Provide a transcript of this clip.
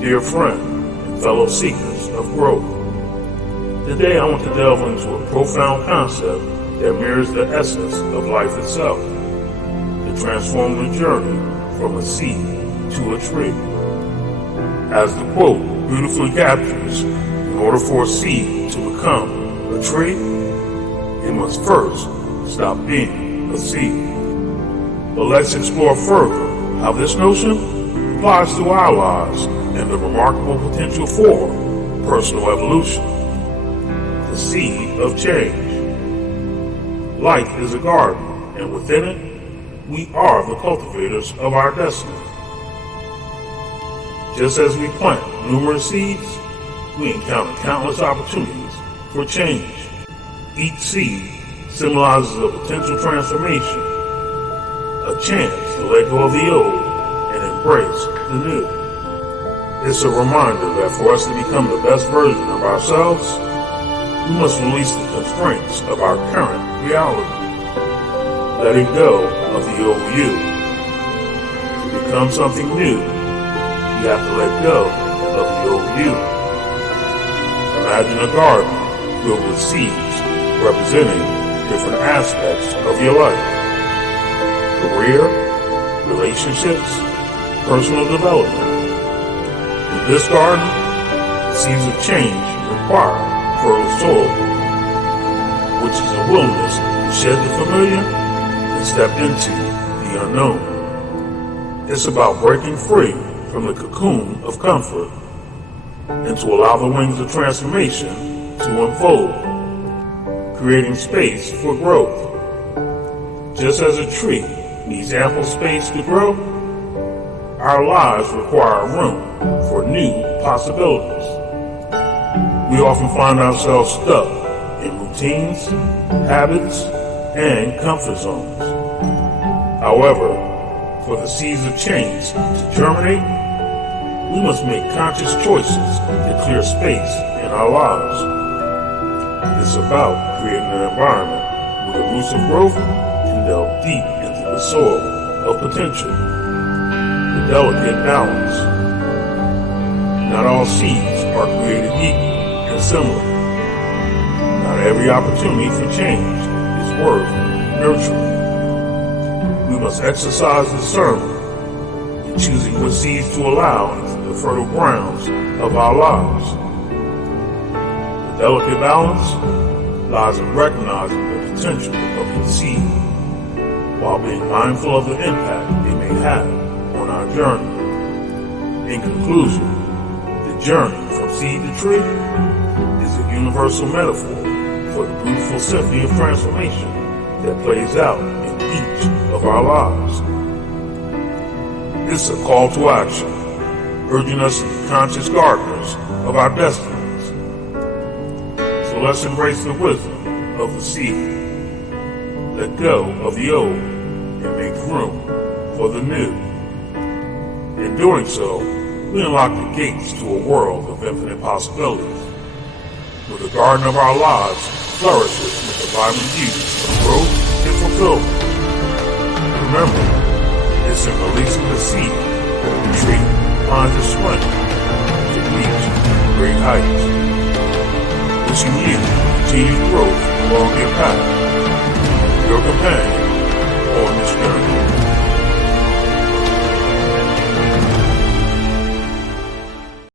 Dear friend and fellow seekers of growth, today I want to delve into a profound concept that mirrors the essence of life itself, the transformative journey from a seed to a tree. As the quote beautifully captures, in order for a seed to become a tree, it must first stop being a seed. But let's explore further how this notion applies to our lives and the remarkable potential for personal evolution. The seed of change. Life is a garden, and within it, we are the cultivators of our destiny. Just as we plant numerous seeds, we encounter countless opportunities for change. Each seed symbolizes a potential transformation, a chance to let go of the old and embrace the new. It's a reminder that for us to become the best version of ourselves, we must release the constraints of our current reality, letting go of the old you. To become something new, you have to let go of the old you. Imagine a garden filled with seeds representing different aspects of your life: career, relationships, personal development. In this garden, seeds of change require fertile soil, which is a willingness to shed the familiar and step into the unknown. It's about breaking free from the cocoon of comfort and to allow the wings of transformation to unfold, creating space for growth. Just as a tree needs ample space to grow, our lives require room for new possibilities. We often find ourselves stuck in routines, habits, and comfort zones. However, for the seeds of change to germinate, we must make conscious choices to clear space in our lives. It's about creating an environment where the roots of growth can delve deep into the soil of potential. The delicate balance. Not all seeds are created equal and similar. Not every opportunity for change is worth nurturing. We must exercise discernment in choosing what seeds to allow into the fertile grounds of our lives. The delicate balance lies in recognizing the potential of each seed while being mindful of the impact it may have on our journey. In conclusion, the journey from seed to tree is a universal metaphor for the beautiful symphony of transformation that plays out in each of our lives. It's a call to action, urging us to be conscious gardeners of our destinies. So let's embrace the wisdom of the seed, let go of the old, and make room for the new. In doing so, we unlock the gates to a world of infinite possibilities, where the garden of our lives flourishes with the vibrant hues of growth and fulfillment. Remember, it's in releasing the seed that the tree finds its strength to reach great heights. Wishing you continued growth along your path. Your companion,